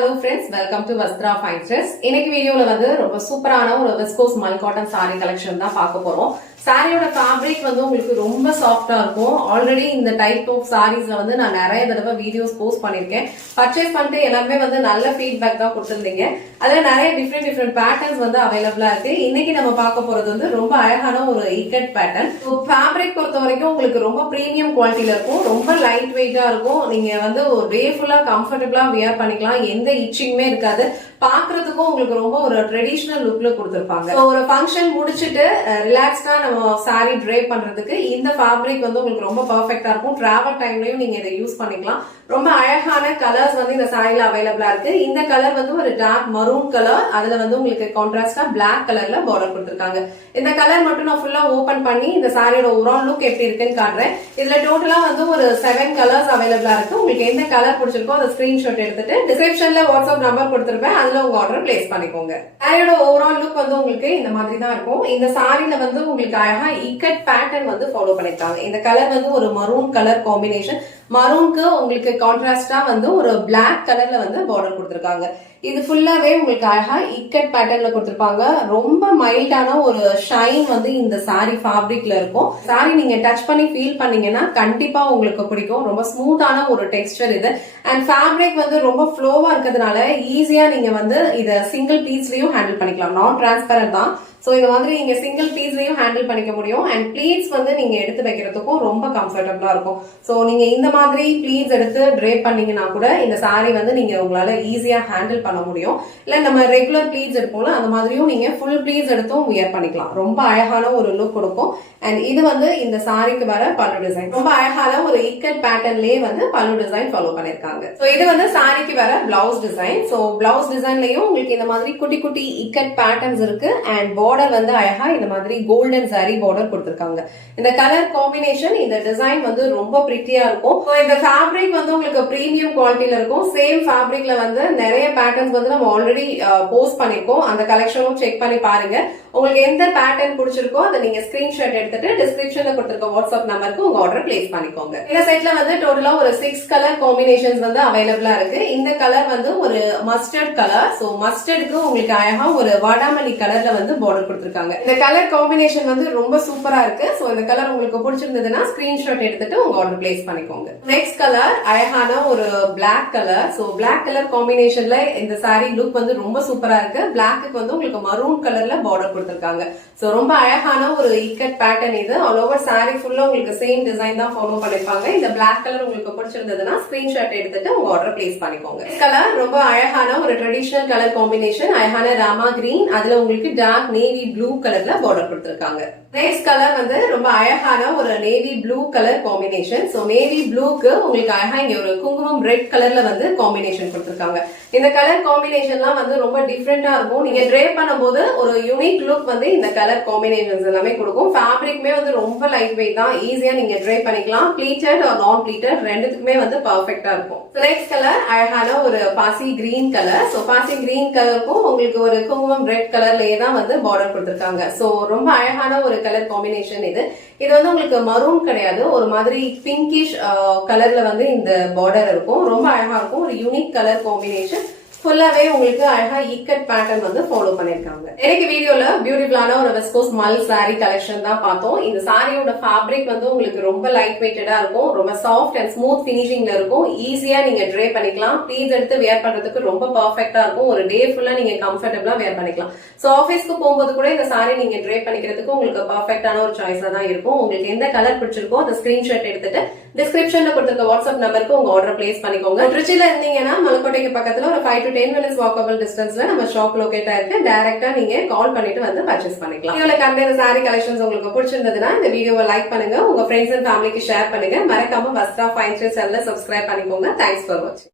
hello friends, welcome to Vastra Fine Dress. இன்னைக்கு வீடியோல வந்து ரொம்ப சூப்பரான ஒரு விஸ்கோஸ் மல் காட்டன் saree கலெக்ஷன் தான் பார்க்க போறோம். சாரியோட ஃபேப்ரிக் வந்து உங்களுக்கு ரொம்ப சாஃப்டா இருக்கும். ஆல்ரெடி இந்த டைப் ஆஃப் சாரீஸ்ல வந்து நான் நிறைய தடவை வீடியோஸ் போஸ்ட் பண்ணிருக்கேன். பர்ச்சேஸ் பண்ணிட்டு எல்லாருமே வந்து நல்ல ஃபீட்பேக் தான் கொடுத்திருந்தீங்க. அதுல நிறைய டிஃப்ரெண்ட் பேட்டர்ன்ஸ் வந்து அவைலபிளா இருக்கு. இன்னைக்கு நம்ம பார்க்க போறது வந்து ரொம்ப அழகான ஒரு இக்கட் பேட்டர்ன். ஃபேப்ரிக் பொறுத்த வரைக்கும் உங்களுக்கு ரொம்ப பிரீமியம் குவாலிட்டியில இருக்கும். ரொம்ப லைட் வெயிட்டா இருக்கும். நீங்க வந்து ஒரு டே ஃபுல்லா கம்ஃபர்டபுளா வியர் பண்ணிக்கலாம். எந்த இச்சிங்குமே இருக்காது. பாக்குறதுக்கும் உங்களுக்கு ரொம்ப ஒரு ட்ரெடிஷனல் லுக்ல கொடுத்திருப்பாங்க. ஒரு ஃபங்க்ஷன் முடிச்சிட்டு ரிலாக்ஸ்டா நம்ம சாரி ட்ரேப் பண்றதுக்கு இந்த ஃபேப்ரிக் வந்து உங்களுக்கு ரொம்ப பெர்ஃபெக்ட்டா இருக்கும். டிராவல் டைம்லயும் நீங்க இதை யூஸ் பண்ணிக்கலாம். ரொம்ப அழகான கலர்ஸ் வந்து இந்த சாரில அவைலபிளா இருக்கு. இந்த கலர் வந்து ஒரு டார்க் மரூன் கலர், அதுல வந்து உங்களுக்கு கான்ட்ராஸ்டா பிளாக் கலர்ல பார்டர் கொடுத்திருக்காங்க. இந்த கலர் மட்டும் நான் ஃபுல்லா ஓபன் பண்ணி இந்த சாரியோட ஓவரால் லுக் எப்படி இருக்குன்னு காட்டுறேன். இதுல டோட்டலா வந்து ஒரு 7 கலர்ஸ் அவைலபிளா இருக்கு. உங்களுக்கு எந்த கலர் பிடிச்சிருக்கோ அதை ஸ்கிரீன்ஷாட் எடுத்துட்டு டிஸ்கிரிப்ஷன்ல வாட்ஸ்அப் நம்பர் கொடுத்திருப்பேன். அதுல உங்க ஆர்டர் பிளேஸ் பண்ணிக்கோங்க. சாரியோட ஓவரால் லுக் வந்து உங்களுக்கு இந்த மாதிரி தான் இருக்கும். இந்த சாரில வந்து உங்களுக்கு அழகா இக்கட் பேட்டர்ன் வந்து ஃபாலோ பண்ணிருக்காங்க. இந்த கலர் வந்து ஒரு மரூன் கலர் காம்பினேஷன். மரூனுக்கு உங்களுக்கு கான்ட்ராஸ்டா வந்து ஒரு பிளாக் கலர்ல வந்து பார்டர் கொடுத்திருக்காங்க. இது ஃபுல்லாவே உங்களுக்கு அழகா இக்கட் பேட்டர்ன்ல கொடுத்திருப்பாங்க. ரொம்ப மைல்டான ஒரு ஷைன் வந்து இந்த சாரி ஃபேப்ரிக்ல இருக்கும். சாரி நீங்க டச் பண்ணி ஃபீல் பண்ணீங்கன்னா கண்டிப்பா உங்களுக்கு பிடிக்கும். ரொம்ப ஸ்மூத்தான ஒரு டெக்ஸ்டர் இது. அண்ட் ஃபேப்ரிக் வந்து ரொம்ப ஃப்ளோவா இருக்கிறதுனால ஈஸியா நீங்க வந்து இத சிங்கிள் பீஸ்லயும் ஹேண்டில் பண்ணிக்கலாம். நான் டிரான்ஸ்பரண்ட் தான். சோ இந்த மாதிரி நீங்க சிங்கிள் பீஸ்லயும் ஹேண்டில் பண்ணிக்க முடியும். அண்ட் பிளீட்ஸ் வந்து நீங்க எடுத்து வைக்கிறதுக்கும் ரொம்ப கம்ஃபர்டபுளா இருக்கும். சோ நீங்க இந்த மாதிரி பிளீட்ஸ் எடுத்து ட்ரேப் பண்ணீங்கன்னா கூட இந்த சாரி வந்து நீங்க உங்களால ஈஸியா ஹேண்டில் பண்ண முடியும். இல்ல நம்ம ரெகுலர் பிளீட்ஸ் எடுப்போம்ல அந்த மாதிரியும் நீங்க ஃபுல் பிளீட்ஸ் எடுத்தும் வியர் பண்ணிக்கலாம். ரொம்ப அழகான ஒரு லுக் கொடுக்கும். அண்ட் இது வந்து இந்த சாரிக்கு வர பல்லு டிசைன். ரொம்ப அழகான ஒரு இக்கட் பேட்டர்ன்லயே வந்து பல்லு டிசைன் ஃபாலோ பண்ணிருக்காங்க. சோ இது வந்து சாரிக்கு வர பிளவுஸ் டிசைன். சோ பிளவுஸ் டிசைன்லயும் உங்களுக்கு இந்த மாதிரி குட்டி குட்டி இக்கட் பேட்டர்ன்ஸ் இருக்கு. அண்ட் பார்டர் வந்து அழகா இந்த மாதிரி கோல்டன் சாரி பார்டர் கொடுத்திருக்காங்க. இந்த கலர் காம்பினேஷன், இந்த டிசைன் வந்து ரொம்ப பிரிட்டியா இருக்கும். இந்த ஃபேப்ரிக் வந்து உங்களுக்கு பிரீமியம் குவாலிட்டியில இருக்கும். சேம் ஃபேப்ரிக்ல வந்து நிறைய பேட்டர்ன்ஸ் வந்து நம்ம ஆல்ரெடி போஸ்ட் பண்ணிருக்கோம். அந்த கலெக்ஷனும் செக் பண்ணி பாருங்க. உங்களுக்கு எந்த பேட்டர்ன் பிடிச்சிருக்கோ அதை நீங்க ஸ்கிரீன்ஷாட் எடுத்துட்டு டிஸ்கிரிப்ஷன்ல கொடுத்திருக்க வாட்ஸ்அப் நம்பருக்கு உங்க ஆர்டர் பிளேஸ் பண்ணிக்கோங்க. இந்த செட்ல வந்து டோட்டலா ஒரு 6 கலர் காம்பினேஷன்ஸ் வந்து அவைலபிளா இருக்கு. இந்த கலர் வந்து ஒரு மஸ்டர்ட் கலர். சோ மஸ்டர்டுக்கு உங்களுக்கு அழகா ஒரு வாடாமல்லி கலர்ல வந்து பார்டர் கொடுத்திருக்காங்க. இந்த கலர் காம்பினேஷன் வந்து ரொம்ப சூப்பரா இருக்கு. சோ இந்த கலர் உங்களுக்கு பிடிச்சிருந்ததுன்னா ஸ்கிரீன்ஷாட் எடுத்துட்டு உங்க ஆர்டர் பிளேஸ் பண்ணிக்கோங்க. நெக்ஸ்ட் கலர் அழகான ஒரு black colour. So black colour காம்பினேஷன்ல இந்த சாரி லுக் வந்து ரொம்ப சூப்பரா இருக்கு. பிளாக்கு வந்து உங்களுக்கு மரூன் கலர்ல பார்டர் கொடுத்திருக்காங்க. சோ ரொம்ப அழகான ஒரு இக்கட் பேட்டர்ன் இது. ஆல் ஓவர் சாரி ஃபுல்லா உங்களுக்கு சேம் டிசைன் தான் ஃபாலோ பண்ணிருப்பாங்க. இந்த பிளாக் கலர் உங்களுக்கு பிடிச்சிருந்ததுன்னா ஸ்கிரீன்ஷாட் எடுத்துட்டு உங்க ஆர்டர் பிளேஸ் பண்ணிக்கோங்க. கலர் ரொம்ப அழகான ஒரு ட்ரெடிஷனல் கலர் காம்பினேஷன். அழகான ராமா கிரீன், அதுல உங்களுக்கு டார்க் நேவி ப்ளூ கலர்ல பார்டர் கொடுத்திருக்காங்க. நெக்ஸ்ட் கலர் வந்து ரொம்ப அழகான ஒரு navy blue colour combination. So navy ப்ளூக்கு உங்களுக்கு அழகா இங்க ஒரு குங்குமம் ரெட் கலர்ல வந்து காம்பினேஷன் கொடுத்திருக்காங்க. இந்த கலர் காம்பினேஷன்லாம் வந்து ரொம்ப டிஃப்ரெண்டா இருக்கும். நீங்க ட்ரேப் பண்ணும்போது ஒரு யூனிக் லுக் வந்து இந்த கலர் காம்பினேஷன்ஸ் எல்லாமே கொடுக்கும். ஃபேப்ரிக்மே வந்து ரொம்ப லைட் வெயிட் தான். ஈஸியா நீங்க ட்ரேப் பண்ணிக்கலாம். ப்ளீட்டட் ஆர் நான் ப்ளீட்டட் ரெண்டுத்துக்குமே வந்து பர்ஃபெக்ட்டா இருக்கும். நெக்ஸ்ட் கலர் அழகான ஒரு பாசி கிரீன் கலர். சோ பாசி கிரீன் கலருக்கும் உங்களுக்கு ஒரு குங்குமம் ரெட் கலர்லயே தான் வந்து பார்டர் கொடுத்திருக்காங்க. சோ ரொம்ப அழகான ஒரு கலர் காம்பினேஷன் இது. இது வந்து உங்களுக்கு மரூன் கிடையாது, ஒரு மாதிரி பிங்கிஷ் கலர்ல வந்து இந்த பார்டர் இருக்கும். ரொம்ப அழகா இருக்கும். ஒரு யூனிக் கலர் காம்பினேஷன். ஃபுல்லாவே உங்களுக்கு அழகா இக்கட் பேட்டர்ன் வந்து ஃபாலோ பண்ணிருக்காங்க. எனக்கு வீடியோல பியூட்டிஃபுல்லான ஒரு விஸ்கோஸ் மல் சாரி கலெக்ஷன் தான் பார்த்தோம். இந்த சாரியோட ஃபேப்ரிக் வந்து உங்களுக்கு ரொம்ப லைட் வெயிட்டடா இருக்கும். ரொம்ப சாஃப்ட் அண்ட் ஸ்மூத் பினிஷிங்ல இருக்கும். ஈஸியா நீங்க ட்ரே பண்ணிக்கலாம். ப்ளீஸ் எடுத்து வியர் பண்றதுக்கு ரொம்ப பர்ஃபெக்ட்டா இருக்கும். ஒரு டே ஃபுல்லா நீங்க கம்ஃபர்டபுளா வியர் பண்ணிக்கலாம். சோ ஆபீஸ்க்கு போகும்போது கூட இந்த சாரி நீங்க ட்ரே பண்ணிக்கிறதுக்கு உங்களுக்கு பர்ஃபெக்ட்டான ஒரு சாய்ஸா தான் இருக்கும். உங்களுக்கு எந்த கலர் பிடிச்சிருக்கோ அந்த ஸ்கிரீன்ஷாட் எடுத்துட்டு டிஸ்கிரிப்ஷன்ல கொடுத்திருக்க வாட்ஸ்அப் நம்பருக்கு உங்க ஆர்டர் பிளேஸ் பண்ணிக்கோங்க. திருச்சியில இருந்தீங்கன்னா மலக்கோட்டைக்கு பக்கத்துல ஒரு 5 to 10 minutes வாக்கபிள் டிஸ்டன்ஸ்ல நம்ம ஷாப் லொகேட் ஆயிருக்கு. டைரக்டா நீங்க கால் பண்ணிட்டு வந்து பர்ச்சேஸ் பண்ணிக்கலாம். இதுல கண்ட இந்த சாரி கலெக்ஷன்ஸ் உங்களுக்கு பிடிச்சிருந்ததுன்னா இந்த வீடியோவை லைக் பண்ணுங்க, உங்க ஃப்ரெண்ட்ஸ் அண்ட் ஃபேமிலிக்கு ஷேர் பண்ணுங்க. மறக்காம வஸ்த்ரா ஃபைன் ட்ரெஸ் சேனலை சப்ஸ்கிரைப் பண்ணிக்கோங்க. தேங்க்ஸ் ஃபார் வாட்சிங்.